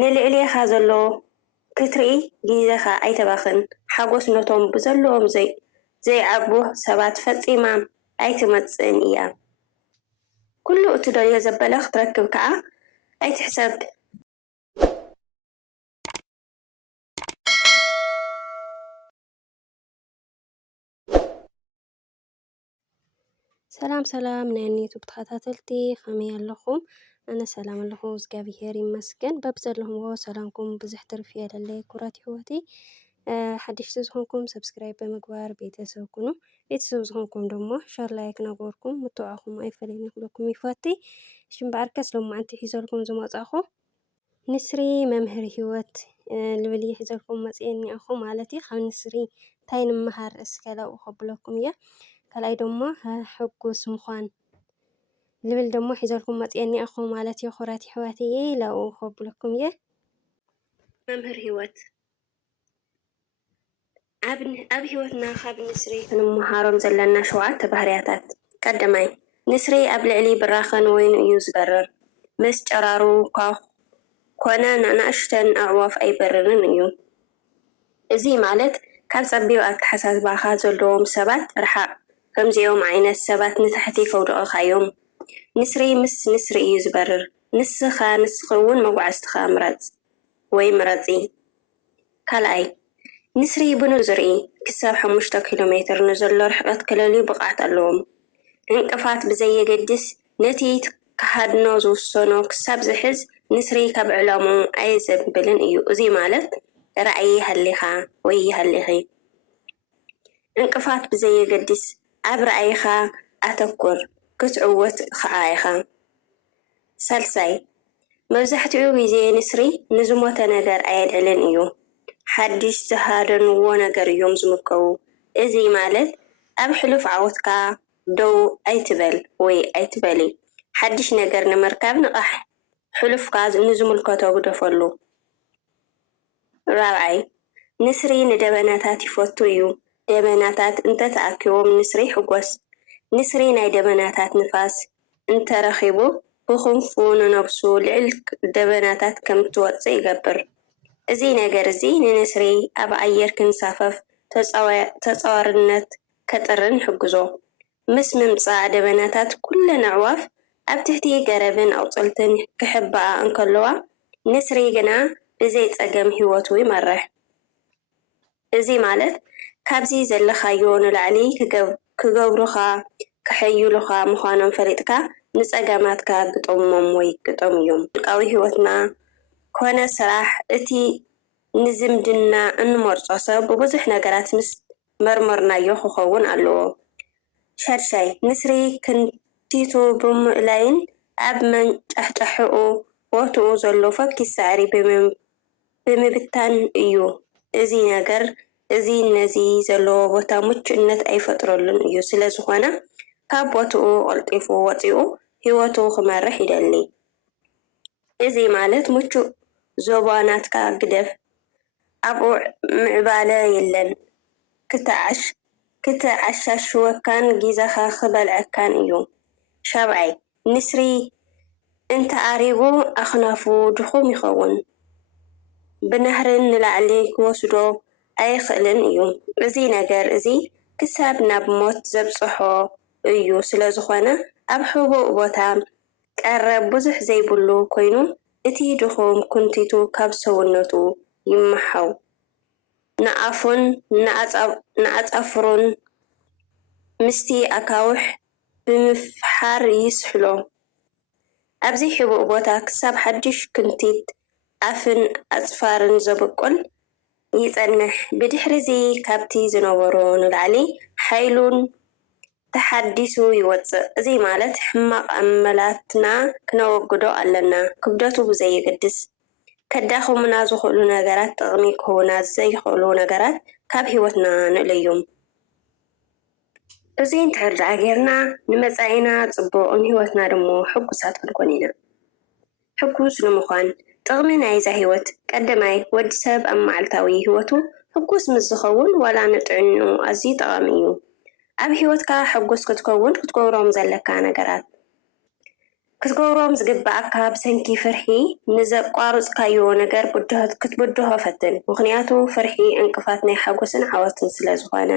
ንልዕልኻ ዘሎ ክትርኢ ግዜኻ ኣይተባኽን። ሓጎስ ነቶም ብዘለዎም ዘይዓቡ ሰባት ፈጺማ ኣይትመጽእን እያ። ኩሉ እትደልዮ ዘበለ ክትረክብ ከዓ ኣይትሕሰብ። ሰላም ናይ ዩቱብ ተኸታተልቲ ከመይ ኣለኹም? ኣነ ሰላም ኣለኹ እግዚአብሔር ይመስገን። በብዘለኹምዎ ሰላምኩም ብዙሕ ትርፊ የለለይ ኩራት ህይወቲ። ሓደሽቲ ዝኾንኩም ሰብስክራይብ ብምግባር ቤተሰብ ኩኑ፣ ቤተሰብ ዝኾንኩም ደሞ ሸር ላይክ ነግበርኩም ምትውዓኹም ኣይፈለይን ክብለኩም ይፈቲ። ሽምበዓርከስ ሎማዓንቲ ሒዘልኩም ዝመጻኹ ንስሪ መምህር ህይወት ልብል ሒዘልኩም መጽአኒ ኣኹ ማለት እዩ። ካብ ንስሪ እንታይ ንምሃር እስከላኡ ከብለኩም እየ። ካልኣይ ደሞ ሕጉስ ምዃን ልብል ደሞ ሒዘልኩም መጽአኒ ኣኹ ማለት እዩ። ኩራት ህይወት እየ ላኡ ከብለኩም እየ። መምህር ህይወት ኣብ ህይወትና ካብ ንስሪ ክንመሃሮም ዘለና 7 ባህርያታት። ቀዳማይ ንስሪ ኣብ ልዕሊ ብራኸን ወይኑ እዩ ዝበርር። ምስ ጨራሩ ኮነ ንኣሽተን ኣዕዋፍ ኣይበርርን እዩ። እዚ ማለት ካብ ጸቢብ ኣተሓሳስባኻ ዘለዎም ሰባት ርሓቕ። ከምዚኦም ዓይነት ሰባት ንታሕቲ ከውድቑኻ ንስሪ ምስ ንስሪ እዩ ዝበርር። ንስኻ እውን መጓዓዝትኻ ምረጽ ወይ ምረጺ። ካልኣይ ንስሪ ብንጹር ዝርኢ ክሳብ 5 ኪሎ ሜትር ንዘሎ ርሕቐት ክለልዩ ብቕዓት ኣለዎም። እንቅፋት ብዘየገድስ ነቲ ካሃድኖ ዝውሰኖ ክሳብ ዝሕዝ ንስሪ ካብ ዕላምኡ ኣይዘንብልን እዩ። እዚ ማለት ራእይ ሃሊኻ ወይ ይሃሊኺ። እንቅፋት ብዘየገድስ ኣብ ራእይኻ ኣተኩር ክትዕወት ከዓ ኢኻ። ሳልሳይ መብዛሕትኡ ግዜ ንስሪ ንዝሞተ ነገር ኣየልዕልን እዩ። ሓድሽ ዝሃደንዎ ነገር እዮም ዝምገቡ። እዚ ማለት ኣብ ሕሉፍ ዓወትካ ደው ኣይትበል ወይ ኣይትበሊ። ሓድሽ ነገር ንምርካብ ንቓሕ ሕሉፍካ ንዝምልከቶ ግደፈሉ። ራብዓይ ንስሪ ንደበናታት ይፈቱ እዩ። ደበናታት እንተተኣኪቦም ንስሪ ይሕጐስ። ንስሪ ናይ ደበናታት ንፋስ እንተረኺቡ ብኽንፉ ንነብሱ ልዕል ደበናታት ከም ትወፅእ ይገብር። እዚ ነገር እዚ ንንስሪ ኣብ ኣየር ክንሳፈፍ ተጻዋርነት ከጥርን ይሕግዞ። ምስ ምምጻእ ደበናታት ኩለን ኣዕዋፍ ኣብ ትሕቲ ገረብን ኣቝጽልትን ክሕብኣ እንከለዋ ንስሪ ግና ብዘይ ጸገም ህይወቱ ይመርሕ። እዚ ማለት ካብዚ ዘለኻዮ ንላዕሊ ክገብሩኻ ክሐይሉኻ ምዃኖም ፈሊጥካ ንጸገማትካ ግጠሞም ወይ ግጠም እዮም። ውልቃዊ ህይወትና ኮነ ስራሕ እቲ ንዝምድና እንመርጾ ሰብ ብብዙሕ ነገራት ምስ መርመርናዮ ክኸውን ኣለዎ። ሻድሻይ ንስሪ ክንቲቱ ብምእላይን ኣብ መንጫሕጫሕኡ ቦትኡ ዘሎ ፈኪስ ሳዕሪ ብምብታን እዩ። እዚ ነገር እዚ ነዚ ዘለዎ ቦታ ምቹእነት ኣይፈጥረሉን እዩ። ስለ ዝኾነ ካብ ቦትኡ ቀልጢፉ ወፂኡ ህይወቱ ክመርሕ ይደሊ። እዚ ማለት ምቹእ ዞባናትካ ግደፍ ኣብኡ ምዕባለ የለን ክትዓሻሽወካን ጊዜኻ ክበልዐካን እዩ። ሻብዓይ ንስሪ እንተኣሪጉ ኣኽናፉ ድኹም ይኸውን። ብነህርን ንላዕሊ ክወስዶ ኣይኽእልን እዩ። እዚ ነገር እዚ ክሳብ ናብ ሞት ዘብጽሖ እዩ። ስለ ዝኾነ ኣብ ሕቡእ ቦታ ቀረብ ብዙሕ ዘይብሉ ኮይኑ እቲ ድኹም ኩንቲቱ ካብ ሰውነቱ ይመሓው። ንኣፉን ንኣጻፍሩን ምስቲ ኣካውሕ ብምፍሓር ይስሕሎ። ኣብዚ ሕቡእ ቦታ ክሳብ ሓድሽ ክንቲት ኣፍን ኣጽፋርን ዘበቆል ይጸንሕ። ብድሕሪዚ ካብቲ ዝነበሮ ንላዕሊ ሓይሉን ተሓዲሱ ይወፅእ። እዚ ማለት ሕማቕ ኣመላትና ክነወግዶ ኣለና። ክብደቱ ብዘየገድስ ከዳኽሙና ዝኽእሉ ነገራት ጥቕሚ ክህቡና ዘይኽእሉ ነገራት ካብ ህይወትና ንለዮም። እዚ እንተርዳኣ ጌርና ንመጻኢና ጽቡቕን ህይወትና ደሞ ሕጉሳት ክንኮን ኢና። ሕጉስ ንምዃን ጥቕሚ ናይዛ ህይወት ቀዳማይ ወዲ ሰብ ኣብ መዓልታዊ ህይወቱ ሕጉስ ምስ ዝኸውን ዋላ ንጥዕንኡ ኣዝዩ ጠቓሚ እዩ። ኣብ ህይወትካ ሕጉስ ክትከውን ክትገብሮም ዘለካ ነገራት ክትገብሮም ዝግባአካ ብሰንኪ ፍርሒ ንዘቋርፅካዮ ነገር ክትብድሆ ፈትን። ምክንያቱ ፍርሒ ዕንቅፋት ናይ ሓጎስን ዓወትን ስለ ዝኾነ።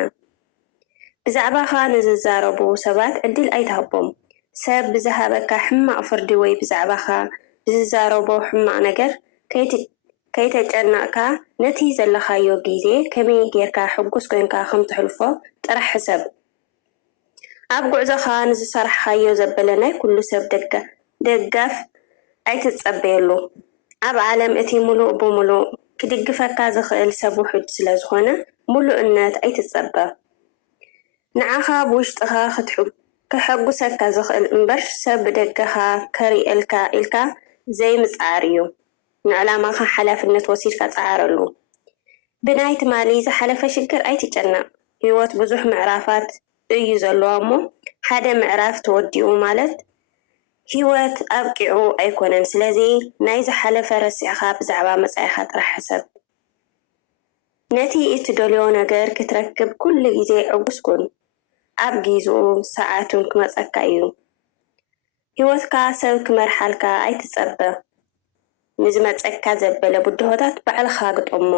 ብዛዕባኻ ንዝዛረቡ ሰባት ዕድል ኣይትሃቦም። ሰብ ብዝሃበካ ሕማቅ ፍርዲ ወይ ብዛዕባኻ ብዝዛረቦ ሕማቅ ነገር ከይተጨነቕካ ነቲ ዘለኻዮ ግዜ ከመይ ጌርካ ሕጉስ ኮይንካ ከም ትሕልፎ ጥራሕ ሕሰብ። ኣብ ጉዕዞኻ ንዝሰርሕካዮ ዘበለ ናይ ኩሉ ሰብ ደጋፍ ኣይትጸበየሉ። ኣብ ዓለም እቲ ሙሉእ ብሙሉእ ክድግፈካ ዝኽእል ሰብ ውሕድ ስለ ዝኾነ ሙሉእነት ኣይትጸበ። ንዓኻ ብውሽጥኻ ክሐጉሰካ ዝኽእል እምበር ሰብ ብደገኻ ከሪኤልካ ኢልካ ዘይምጽዓር እዩ። ንዕላማኻ ሓላፍነት ወሲድካ ጸዓረሉ። ብናይ ትማሊ ዝሓለፈ ሽግር ኣይትጨነቕ። ህይወት ብዙሕ ምዕራፋት እዩ ዘለዋ እሞ ሓደ ምዕራፍ ተወዲኡ ማለት ህይወት ኣብቂዑ ኣይኮነን። ስለዚ ናይ ዝሓለፈ ረሲዕኻ ብዛዕባ መጻኢኻ ጥራሕ ሕሰብ። ነቲ እትደልዮ ነገር ክትረክብ ኩሉ ግዜ ዕጉስ ኩን። ኣብ ጊዜኡ ሰዓቱን ክመጸካ እዩ። ህይወትካ ሰብ ክመርሓልካ ኣይትጸበ። ንዝመጸካ ዘበለ ብድሆታት ባዕልኻ ግጠሞ።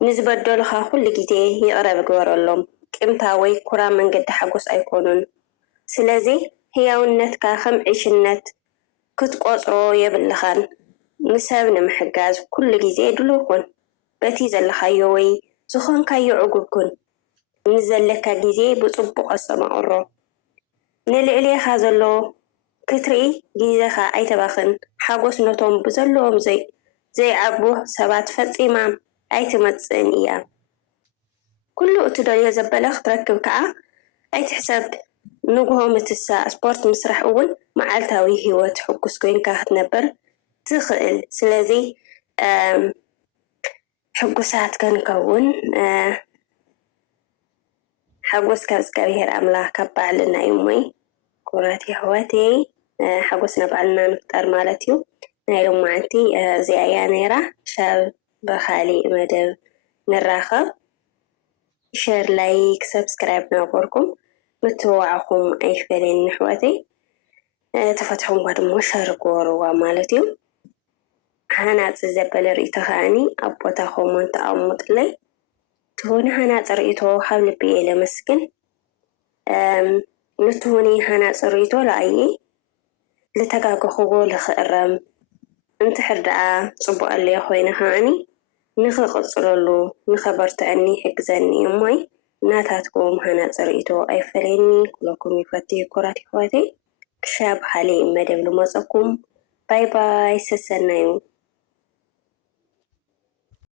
ንዝበደሉኻ ኩሉ ግዜ ይቕረብ ግበረሎም። ቅምታ ወይ ኩራ መንገዲ ሓጎስ ኣይኮኑን። ስለዚ ህያውነትካ ከም ዒሽነት ክትቆጽሮ የብልኻን። ንሰብ ንምሕጋዝ ኩሉ ግዜ ድሉው ኩን። በቲ ዘለኻዮ ወይ ዝኾንካዮ ዕጉብ ኩን። ንዘለካ ግዜ ብጽቡቕ ኣጸማቕሮ። ንልዕልኻ ዘሎ ክትርኢ ግዜኻ ኣይተባኽን። ሓጎስ ነቶም ብዘለዎም ዘይዓግቡህ ሰባት ፈጺማ ኣይትመጽእን እያ። ኩሉ እትደልዮ ዘበለ ክትረክብ ከዓ ኣይትሕሰብ። ንግሆ ምትሳእ፣ ስፖርት ምስራሕ እውን መዓልታዊ ህይወት ሕጉስ ኮይንካ ክትነብር ትኽእል። ስለዚ ሕጉሳት ክንከውን ሓጎስ ካብ እግዚኣብሔር ኣምላኽ ካብ ባዕልና እዩ እሞይ ኩራት ኣሕዋተይ ሓጎስና ባዕልና ንፍጠር ማለት እዩ። ናይ ሎም መዓልቲ እዚኣ እያ ነይራ። ሻብ ብኻሊእ መደብ ንራኸብ። ሸር ላይክ ሰብስክራይብ ናበርኩም ምትዋዕኹም ኣይፈለኒ ኣሕዋተይ። ተፈትሖም ጓ ድሞ ሸር ግበርዋ ማለት እዩ። ሃናፅ ዘበለ ርእቶ ከዓኒ ኣብ ቦታ ኮመንት ኣቕሙጥለይ ትሁኒ ሃናፅ ርእቶ ካብ ልቢ እየ ለመስግን። ንትሁኒ ሃናፅ ርእቶ ለኣየ ልተጋገኽዎ ልኽእረም እንትሕር ደኣ ጽቡቕ ኣለየ ኮይነ ከዓኒ ንኽቕጽለሉ ንኸበርትዐኒ ሕግዘኒ እሞይ ናታትኩም ሃናፅ ርእቶ ኣይፈለኒ። ኩለኩም ይፈቲ ኩራት ይሕወተይ። ክሻብ ካሊእ መደብ ልመጸኩም። ባይ ባይ። ሰሰናዩ